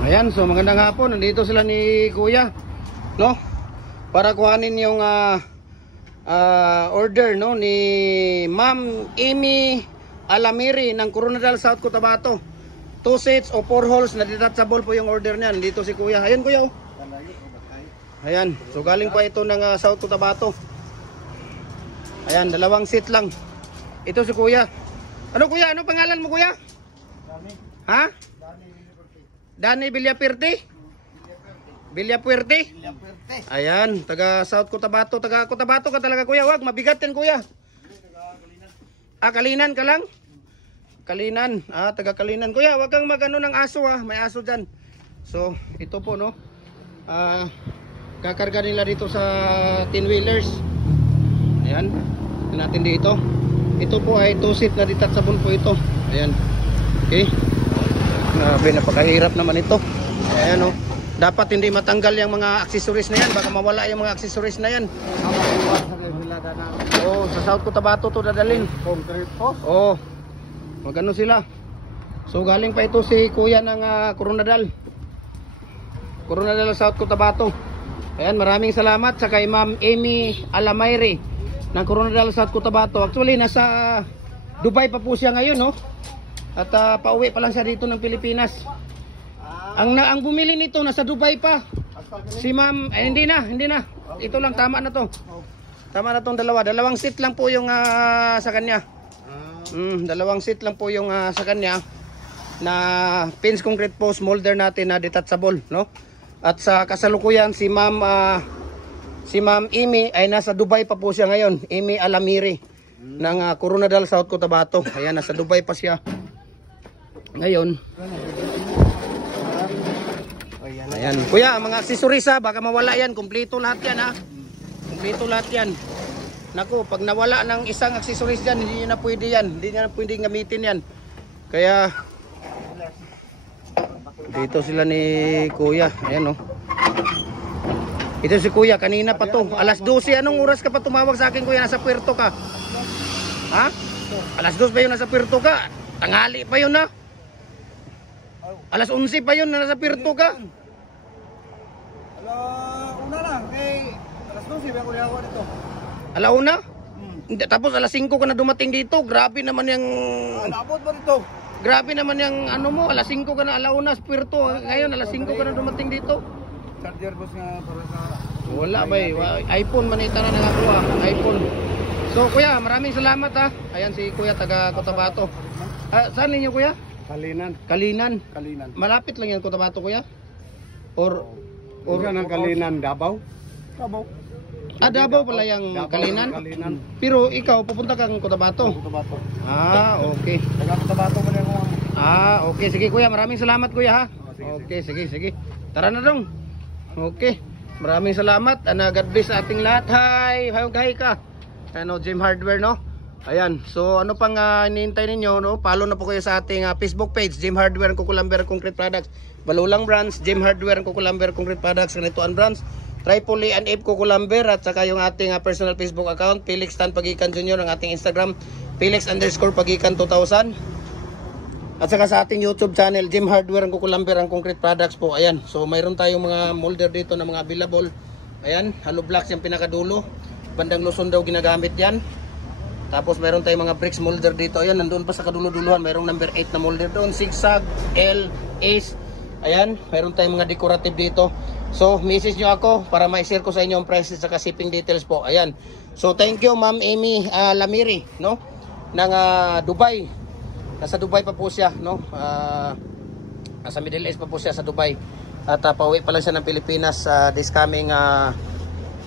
Ayan, so magandang hapon. Nandito sila ni Kuya, no? Para kuhanin yung order, no, ni Ma'am Amy Alamiri ng Coronadal, South Cotabato. 2 sets o 4 holes na detachable po yung order niyan. Dito si Kuya. Ayan, Kuya, oh. Ayan, so galing pa ito ng South Cotabato. Ayan, 2 set lang. Ito si Kuya. Ano, Kuya? Ano pangalan mo, Kuya? Dani. Ha? Dani Villapuerte? Villapuerte? Ayan, taga South Cotabato. Taga Cotabato ka talaga, Kuya. Wag, mabigat yan, Kuya. Kalinan ka lang? Kalinan. Taga Kalinan. Kuya, wag kang magano ng aso, may aso dyan. So, ito po, no. Kakarga nila dito sa 10-wheelers. Ayan. Natin dito. Ito po ay 2 seat na detachable po ito. Ayan. Okay. Grabe, napakahirap naman ito. Ayan, oh. Dapat hindi matanggal yung mga accessories na yan. Baka mawala yung mga accessories na yan. Oh, sa South Cotabato to dadalhin. Oh. Magano sila. So galing pa ito si Kuya ng Coronadal. Coronadal, South Cotabato. Ayan, maraming salamat sa kay Ma'am Amy Alamiri ng Coronadal, South Cotabato. Actually, nasa Dubai pa po siya ngayon, no? At pauwi pa lang siya dito ng Pilipinas. Ang bumili nito nasa Dubai pa. Si Ma'am, hindi na. Ito lang, tama na to. Tama na tong dalawa. 2 seat lang po yung sa kanya. 2 seat lang po yung sa kanya na pins concrete post molder natin na detachable, no? At sa kasalukuyan si Ma'am Amy ay nasa Dubai pa po siya ngayon. Amy Alamiri ng Coronadal, South Cotabato. Ayan, nasa Dubai pa siya ngayon. Ayan. Kuya, mga accessories baka mawala yan. Kumpleto lahat yan, Kumpleto lahat yan. Naku, pag nawala ng isang accessories dyan, hindi na pwede yan. Hindi na pwede gamitin yan. Kaya dito sila ni Kuya. Ayan, oh. Ito si Kuya, kanina pa to. Alas 12, anong oras ka pa tumawag sa akin, Kuya? Nasa Puerto ka? Ha? Alas 2 pa yun, nasa Puerto ka? Tanghali pa yun, Alas 11 pa yun, nasa Puerto ka? Una lang, alas 12 ba ako lihawa dito? Alauna? Tapos alas 5 ka na dumating dito. Grabe naman yung... Alabot ba dito? Grabe naman yung ano mo, alas 5 ka na alauna sa Puerto. Ngayon, alas 5 ka na dumating dito. Charger boss nga para sa... Wala ba iPhone man ita na nakakuha. iPhone. So Kuya, maraming salamat Ayan si Kuya taga Cotabato. Saan ninyo, Kuya? Kalinan. Malapit lang yan Cotabato, Kuya? Or ng Kalinan, Davao? Davao pala yung Kalinan. Pero ikaw pupunta kang Cotabato. Okay. Taga Cotabato man ako. Okay, sige Kuya, maraming salamat Kuya Okay, sige. Tara na dong. Okay. Maraming salamat. God bless sa ating lahat. Hi ka. Gym Hardware, no? Ayan. So ano pang hinihintay ninyo, no? Follow na po kayo sa ating Facebook page, Gym Hardware and Kukulamber Concrete Products. Balulang branch, Gym Hardware and Kukulamber Concrete Products. Ganituan branch, Tripoli and Ape Kukulamber. At saka yung ating personal Facebook account, Felix Tan Pagikan Jr. Ang ating Instagram, Felix_Pagikan 2000. At saka sa ating YouTube channel, Gym Hardware and Kukulamber ang Concrete Products po. Ayan. So mayroon tayong mga molder dito na mga available. Ayan, hollow blocks yung pinakadulo. Bandang Luzon daw ginagamit yan. Tapos mayroon tayong mga bricks molder dito. Ayan, nandoon pa sa kadulo-duluhan. Mayroong number 8 na molder doon. Zigzag, L, Ace. Ayan, mayroon tayong mga decorative dito. So, message nyo ako para ma-share ko sa inyo ang prices at shipping details po. Ayan. So, thank you Ma'am Amy Lamiri, no? Ng Dubai. Nasa Dubai pa po siya, no? Nasa Middle East pa po siya sa Dubai. At pauwi pa lang siya ng Pilipinas this coming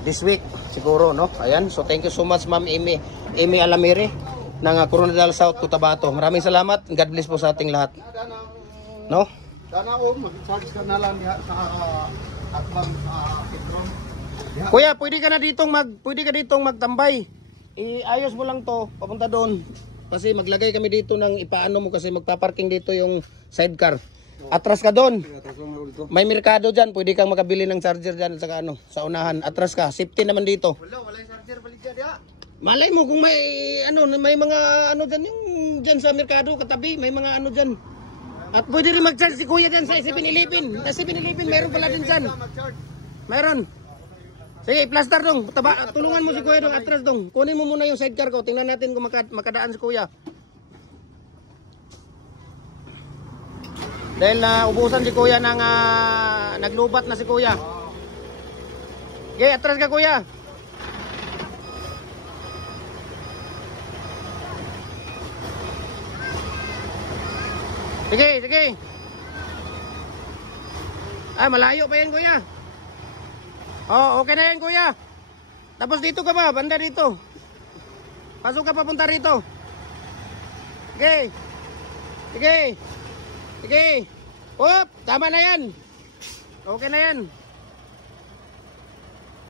this week siguro, no? Ayan. So, thank you so much Ma'am Amy Alamiri ng Coronadal, South Cotabato. Maraming salamat. God bless po sa ating lahat. No? Sana mag-charge ka na lang sa atbang Petron. Kuya, pwede ka ditong magtambay. Iayos mo lang to, papunta doon. Kasi maglagay kami dito ng ipaano mo kasi magpa-parking dito yung sidecar. Atras ka doon. May merkado diyan, pwede kang makabili ng charger diyan sa sa unahan. Atras ka, safety naman dito. Wala yung charger balik diyan. Malay mo kung may mga diyan yung diyan sa merkado katabi, may mga diyan. At pwede rin mag-charge si kuya dyan sa 7-Eleven. Sa 7-Eleven, meron pala din dyan. Meron. Sige, plaster dong. Tulungan mo si kuya dong, atras dong. Kunin mo muna yung sidecar ko. Tingnan natin kung makadaan si kuya. Dahil ubusan si kuya ng naglubat na si kuya. Okay, atras ka kuya. Sige, sige. Malayo pa yan kuya. Oh, okay na yan kuya. Tapos dito ka ba? Banda dito. Pasok ka papunta rito. Sige. Sige. Sige. Hop, tama na yan. Okay na yan.